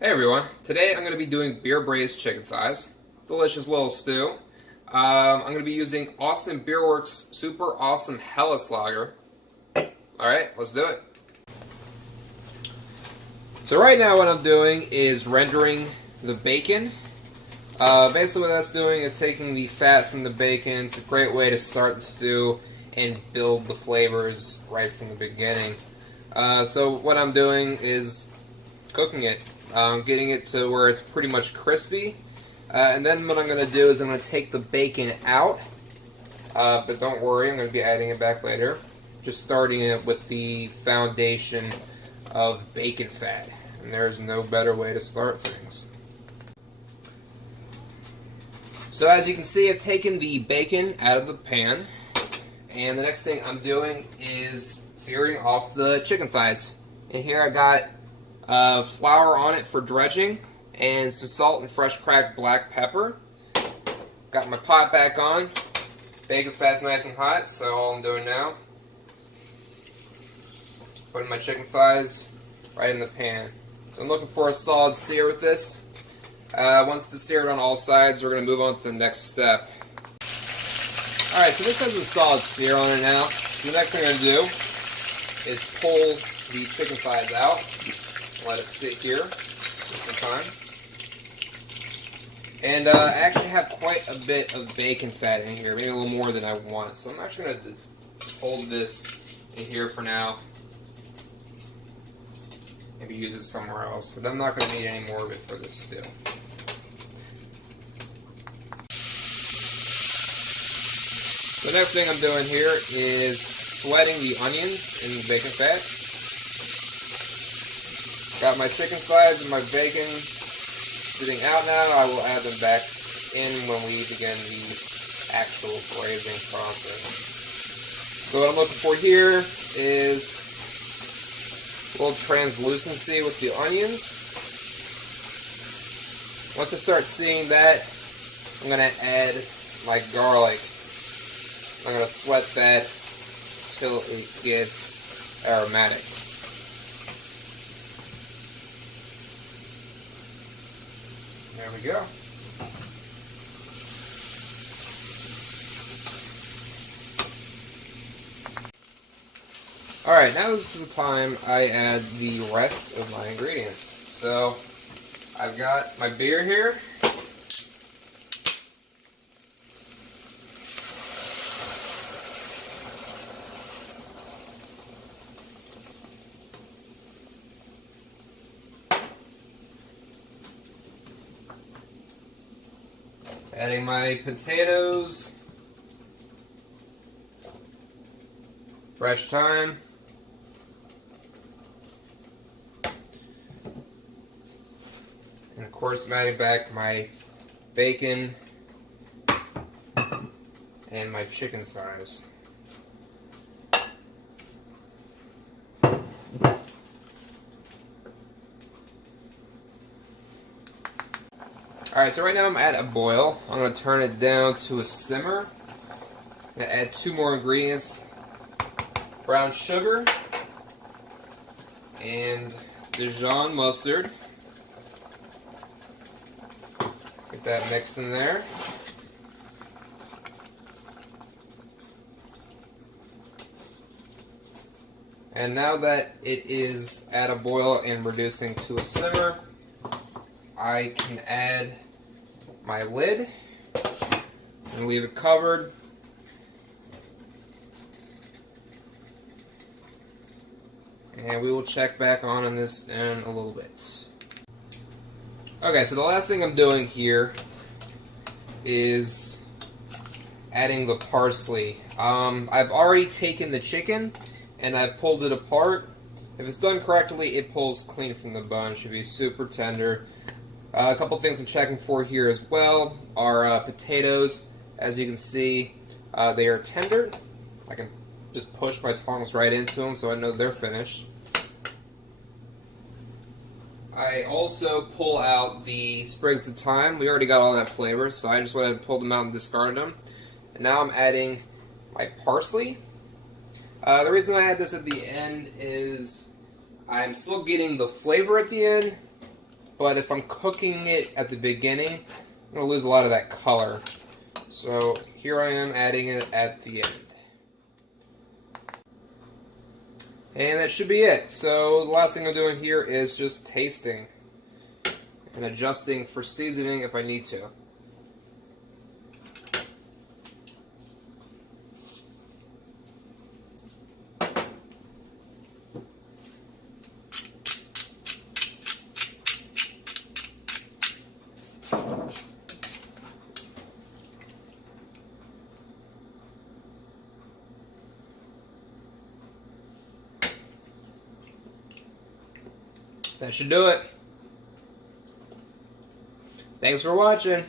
Hey everyone, today I'm going to be doing beer braised chicken thighs. Delicious little stew. I'm going to be using Austin Beerwork's Super Awesome Hellas Lager. Alright, let's do it. So right now what I'm doing is rendering the bacon. Basically what that's doing is taking the fat from the bacon. It's a great way to start the stew and build the flavors right from the beginning. So what I'm doing is cooking it. Getting it to where it's pretty much crispy. And then what I'm going to do is I'm going to take the bacon out. But don't worry, I'm going to be adding it back later. Just starting it with the foundation of bacon fat. And there's no better way to start things. So as you can see, I've taken the bacon out of the pan. And the next thing I'm doing is searing off the chicken thighs. And here I got flour on it for dredging, and some salt and fresh cracked black pepper. Got my pot back on. Bacon fat's nice and hot, so all I'm doing now, putting my chicken thighs right in the pan. So I'm looking for a solid sear with this. Once it's seared on all sides, we're going to move on to the next step. Alright, so this has a solid sear on it now. So the next thing I'm going to do is pull the chicken thighs out. Let it sit here for some time. And I actually have quite a bit of bacon fat in here, maybe a little more than I want. So I'm actually going to hold this in here for now. Maybe use it somewhere else, but I'm not going to need any more of it for this stew. The next thing I'm doing here is sweating the onions in the bacon fat. Got my chicken thighs and my bacon sitting out now. I will add them back in when we begin the actual braising process. So what I'm looking for here is a little translucency with the onions. Once I start seeing that, I'm going to add my garlic. I'm going to sweat that until it gets aromatic. There we go. Alright, now is the time I add the rest of my ingredients. So, I've got my beer here. Adding my potatoes, fresh thyme, and of course I'm adding back my bacon and my chicken thighs. Alright, so right now I'm at a boil. I'm going to turn it down to a simmer. I'm going to add 2 more ingredients. Brown sugar and Dijon mustard. Get that mixed in there. And now that it is at a boil and reducing to a simmer, I can add my lid and leave it covered. And we will check back on this in a little bit. Okay, so the last thing I'm doing here is adding the parsley. I've already taken the chicken and I've pulled it apart. If it's done correctly, it pulls clean from the bone. It should be super tender. A couple things I'm checking for here as well are potatoes. As you can see, they are tender. I can just push my tongs right into them so I know they're finished. I also pull out the sprigs of thyme. We already got all that flavor, so I just went ahead and pulled them out and discarded them. And now I'm adding my parsley. The reason I add this at the end is I'm still getting the flavor at the end, but if I'm cooking it at the beginning, I'm going to lose a lot of that color. So here I am adding it at the end. And that should be it. So the last thing I'm doing here is just tasting and adjusting for seasoning if I need to. That should do it. Thanks for watching.